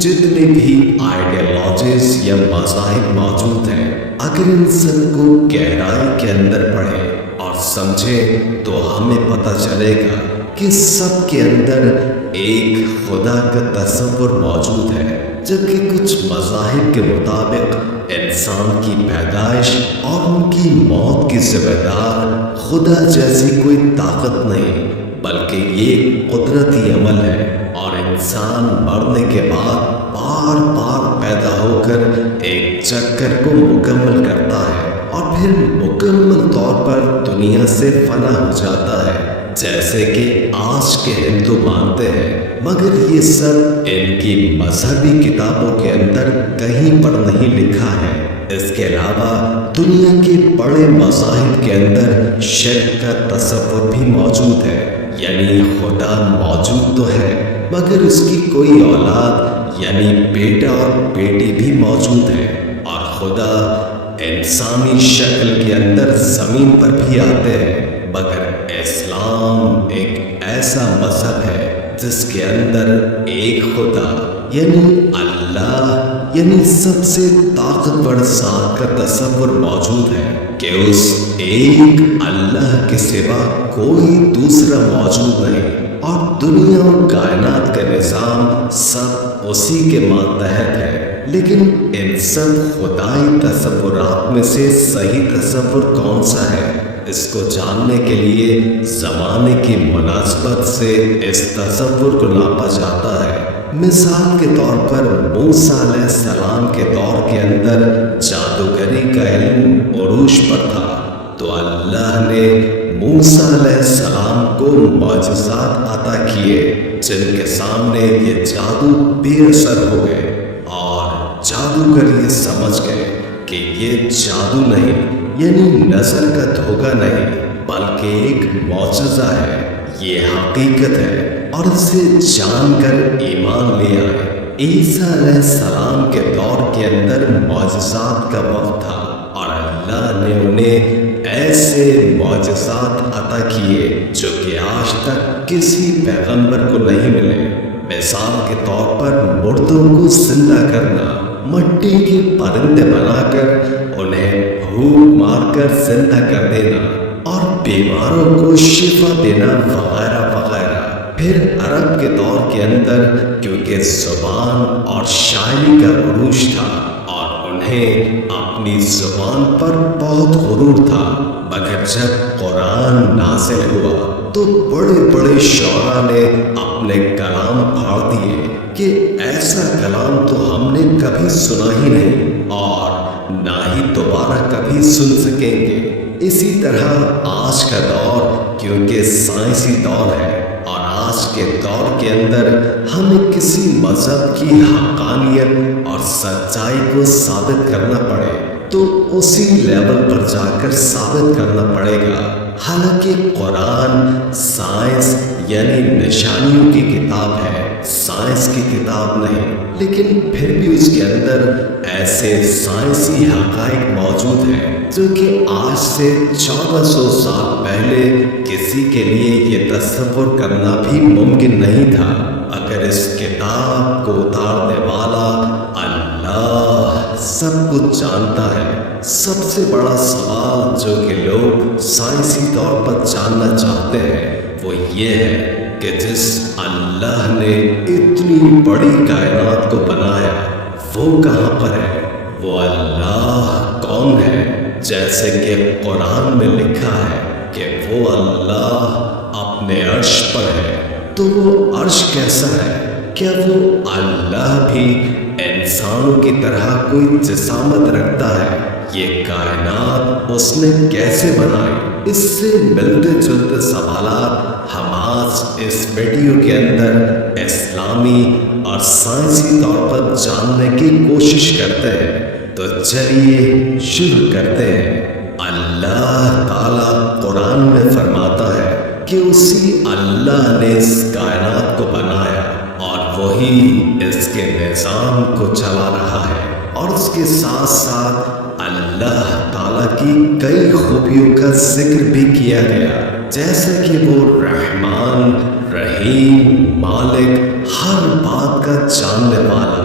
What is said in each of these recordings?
جتنے بھی آئیڈیالوجیز یا مذاہب موجود ہیں، اگر ان سب کو گہرائی کے اندر پڑھیں اور سمجھیں تو ہمیں پتہ چلے گا کہ سب کے اندر ایک خدا کا تصور موجود ہے، جبکہ کچھ مذاہب کے مطابق انسان کی پیدائش اور ان کی موت کی ذمہ دار خدا جیسی کوئی طاقت نہیں، بلکہ یہ قدرتی عمل ہے اور انسان مرنے کے بعد بار بار پیدا ہو کر ایک چکر کو مکمل کرتا ہے اور پھر مکمل طور پر دنیا سے فنا ہو جاتا ہے، جیسے کہ آج کے ہندو مانتے ہیں۔ مگر یہ سب ان کی مذہبی کتابوں کے اندر کہیں پر نہیں لکھا ہے۔ اس کے علاوہ دنیا کے بڑے مذاہب کے اندر شرک کا تصور بھی موجود ہے، یعنی خدا موجود تو ہے مگر اس کی کوئی اولاد یعنی بیٹا اور بیٹی بھی موجود ہے، اور خدا انسانی شکل کے اندر زمین پر بھی آتے ہیں۔ مگر اسلام ایک ایسا مذہب ہے جس کے اندر ایک خدا یعنی اللہ، یعنی سب سے طاقتور ذات کا تصور موجود ہے کہ اس ایک اللہ کے سوا کوئی دوسرا موجود نہیں، اور دنیا اور کائنات کا نظام سب اسی کے ماتحت ہے۔ لیکن ان سب خدائی تصورات میں سے صحیح تصور کون سا ہے، اس کو جاننے کے لیے زمانے کی مناسبت سے اس تصور کو ناپا جاتا ہے۔ مثال کے طور پر موسیٰ علیہ السلام کے دور کے اندر جادوگری کا علم عروج پر تھا، تو اللہ نے موسیٰ علیہ السلام کو معجزات عطا کیے جن کے سامنے یہ جادو بے اثر ہو گئے، اور جادوگر یہ سمجھ گئے کہ یہ جادو نہیں، یعنی نظر کا دھوکہ نہیں، بلکہ ایک معجزہ ہے، یہ حقیقت ہے، اور اسے جان کر ایمان لے آئے۔ عیسیٰ علیہ السلام کے دور کے اندر معجزات کا وقت تھا، اور اللہ نے انہیں ایسے معجزات عطا کیے جو کہ آج تک کسی پیغمبر کو نہیں ملے۔ مثال کے طور پر مردوں کو زندہ کرنا، مٹی کے پرندے بنا کر انہیں پھونک مار کر زندہ کر دینا، اور بیماروں کو شفا دینا وغیرہ وغیرہ۔ پھر عرب کے دور کے اندر کیونکہ زبان اور شاعری کا عروج تھا اور انہیں اپنی زبان پر بہت غرور تھا، مگر جب قرآن نازل ہوا تو بڑے بڑے شعراء نے اپنے کلام پھاڑ دیے کہ ایسا کلام تو ہم نے کبھی سنا ہی نہیں اور نہ ہی دوبارہ کبھی سن سکیں گے۔ اسی طرح آج کا دور کیونکہ سائنسی دور ہے، اور آج کے دور کے اندر ہمیں کسی مذہب کی حقانیت اور سچائی کو ثابت کرنا پڑے تو اسی لیول پر جا کر ثابت کرنا پڑے گا۔ حالانکہ قرآن سائنس یعنی نشانیوں کی کتاب ہے، سائنس کی کتاب نہیں، لیکن پھر بھی اس کے اندر ایسے سائنسی حقائق موجود ہیں جو کہ آج سے 1400 سال پہلے کسی کے لیے یہ تصور کرنا بھی ممکن نہیں تھا۔ اگر اس کتاب کو اتارنے والا اللہ سب کچھ جانتا ہے، سب سے بڑا سوال جو کہ لوگ سائنسی طور پر جاننا چاہتے ہیں وہ یہ ہے کہ جس اللہ نے اتنی بڑی کائنات کو بنایا وہ کہاں پر ہے، وہ اللہ کون ہے؟ جیسے کہ قرآن میں لکھا ہے کہ وہ اللہ اپنے عرش پر ہے، تو وہ عرش کیسا ہے؟ کیا وہ اللہ بھی انسانوں کی طرح کوئی جسامت رکھتا ہے؟ یہ کائنات اس نے کیسے بنائی؟ اس سے ملتے جلتے سوالات ہم آج اس ویڈیو کے اندر اسلامی اور سائنسی طور پر جاننے کی کوشش کرتے ہیں، تو چلیے شروع کرتے ہیں۔ اللہ تعالیٰ قرآن میں فرماتا ہے کہ اسی اللہ نے اس کائنات کو بنایا اور وہی اس کے نظام کو چلا رہا ہے، اور اس کے ساتھ ساتھ اللہ تعالیٰ کی کئی خوبیوں کا ذکر بھی کیا گیا، جیسے کہ وہ رحمان، رحیم، مالک، ہر بات کا جاننے والا،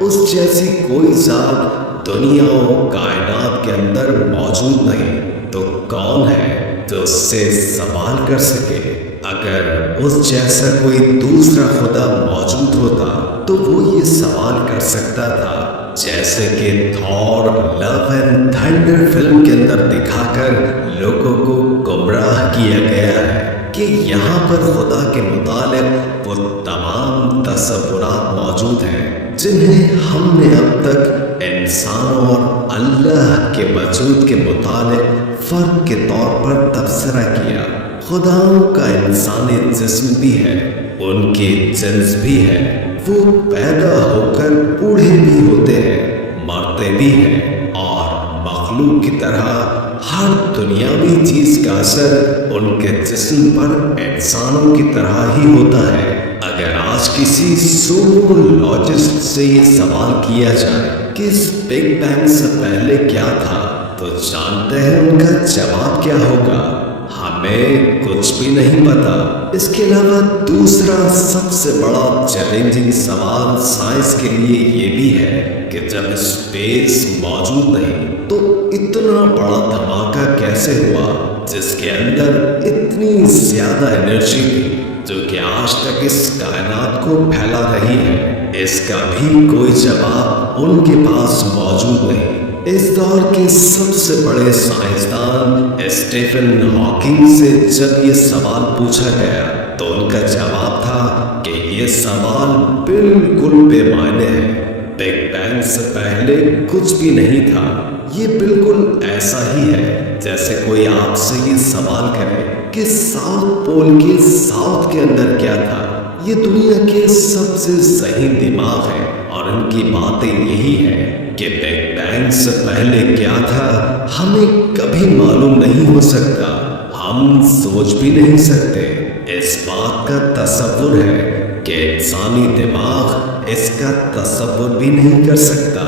اس جیسی کوئی ذات دنیا و کائنات کے اندر موجود نہیں، تو کون ہے جو اس سے سوال کر سکے؟ اگر اس جیسا کوئی دوسرا خدا موجود ہوتا تو وہ یہ سوال کر سکتا تھا، جیسے کہ تھور لو اینڈ تھنڈر فلم کے اندر دکھا کر لوگوں کو گمراہ کیا گیا ہے کہ یہاں پر خدا کے متعلق وہ تمام تصورات موجود ہیں جنہیں ہم نے اب تک انسان اور اللہ کے وجود کے متعلق فرق کے طور پر تبصرہ کیا۔ خداؤں کا انسانی جسم بھی ہے، ان کی جنس بھی ہے، وہ پیدا ہو کر بوڑھے بھی ہوتے ہیں، مرتے بھی ہیں، اور مخلوق کی طرح ہر دنیاوی چیز کا اثر ان کے جسم پر انسانوں کی طرح ہی ہوتا ہے۔ اگر آج کسی زوولوجسٹ سے یہ سوال کیا جائے کہ اس بگ بینگ سے پہلے کیا تھا، تو جانتے ہیں ان کا جواب کیا ہوگا؟ ہمیں کچھ بھی نہیں پتا۔ اس کے علاوہ دوسرا سب سے بڑا چیلنجنگ سوال سائنس کے لیے یہ بھی ہے کہ جب اسپیس موجود نہیں تو اتنا بڑا دھماکہ کیسے ہوا جس کے اندر اتنی زیادہ انرجی تھی جو کہ آج تک اس کائنات کو پھیلا رہی ہے؟ اس کا بھی کوئی جواب ان کے پاس موجود نہیں۔ اس دور کے سب سے بڑے سائنسدان اسٹیفن ہاکنگ سے جب یہ سوال پوچھا گیا تو ان کا جواب تھا کہ یہ سوال بالکل بے معنی ہے، بگ بینگ سے پہلے کچھ بھی نہیں تھا۔ یہ بالکل ایسا ہی ہے جیسے کوئی آپ سے یہ سوال کرے کہ ساؤتھ پول کے ساؤتھ کے اندر کیا تھا۔ یہ دنیا کے سب سے ذہین دماغ ہے اور ان کی باتیں یہی ہے کہ بگ بینگ سے پہلے کیا تھا ہمیں کبھی معلوم نہیں ہو سکتا، ہم سوچ بھی نہیں سکتے۔ اس بات کا تصور ہے کہ انسانی دماغ اس کا تصور بھی نہیں کر سکتا،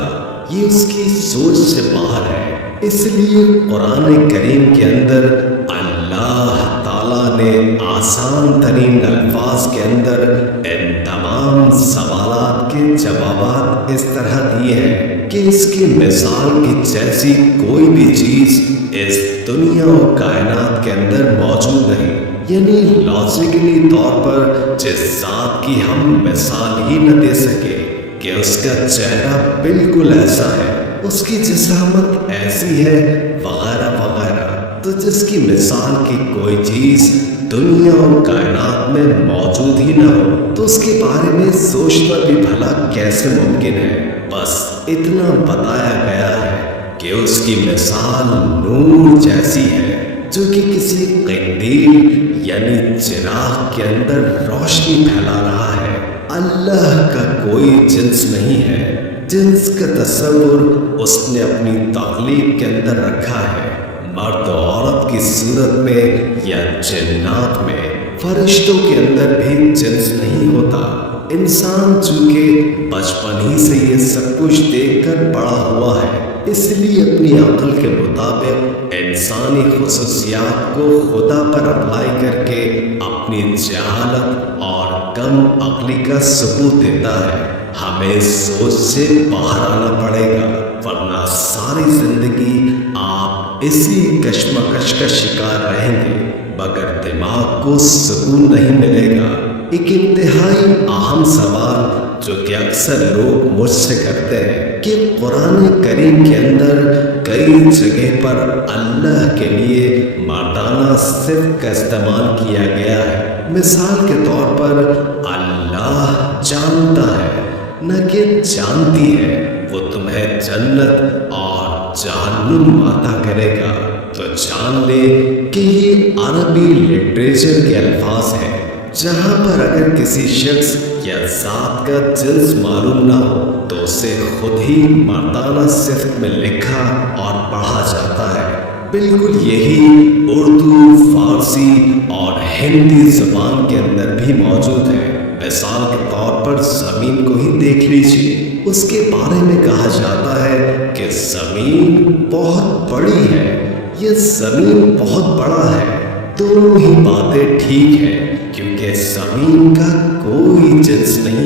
یہ اس کی سوچ سے باہر ہے۔ اس لیے قرآن کریم کے اندر اللہ تعالیٰ نے آسان ترین الفاظ کے اندر ان تمام سوالات کے جوابات اس طرح دیے ہیں کہ اس کی مثال کی جیسی کوئی بھی چیز اس دنیا و کائنات کے اندر موجود نہیں۔ یعنی لاجیکلی طور پر جس ذات کی ہم مثال ہی نہ دے سکے کہ اس کا چہرہ بالکل ایسا ہے، اس کی جسامت ایسی ہے وغیرہ وغیرہ، تو جس کی مثال کی کوئی چیز دنیا و کائنات میں موجود ہی نہ ہو تو اس کے بارے میں سوچنا بھی بھلا کیسے ممکن ہے؟ بس اتنا بتایا گیا ہے کہ اس کی مثال نور جیسی ہے جو کہ کسی قندیل یعنی چراغ کے اندر روشنی پھیلا رہا ہے۔ اللہ کا کوئی جنس نہیں ہے، جنس کا تصور اس نے اپنی تخلیق کے اندر رکھا ہے، مرد و عورت کی صورت میں یا جنات میں۔ فرشتوں کے اندر بھی جنس نہیں ہوتا۔ انسان چونکہ بچپن ہی سے یہ سب کچھ دیکھ کر بڑا ہوا ہے، اس لیے اپنی عقل کے مطابق انسانی خصوصیات کو خدا پر اپلائی کر کے اپنی جہالت اور کم عقلی کا ثبوت دیتا ہے۔ ہمیں سوچ سے باہر آنا پڑے گا، ورنہ ساری زندگی آپ اسی کشمکش کا شکار رہیں گے، مگر دماغ کو سکون نہیں ملے گا۔ ایک انتہائی اہم سوال جو کہ اکثر لوگ مجھ سے کرتے ہیں کہ قرآن کریم کے اندر کئی جگہ پر اللہ کے لیے مردانہ صفت کا استعمال کیا گیا ہے۔ مثال کے طور پر اللہ جانتا ہے، نہ کہ جانتی ہے، وہ تمہیں جنت اور جہنم عطا کرے گا۔ تو جان لے کہ یہ عربی لٹریچر کے الفاظ ہیں، جہاں پر اگر کسی شخص یا ذات کا جنس معلوم نہ ہو تو اسے خود ہی مردانہ صفت میں لکھا اور پڑھا جاتا ہے۔ بالکل یہی اردو، فارسی اور ہندی زبان کے اندر بھی موجود ہے۔ مثال کے طور پر زمین کو ہی دیکھ لیجیے، اس کے بارے میں کہا جاتا ہے کہ زمین بہت بڑی ہے، یہ زمین بہت بڑا ہے۔ دونوں ہی باتیں ٹھیک ہیں کیونکہ زمین کا کوئی جنس نہیں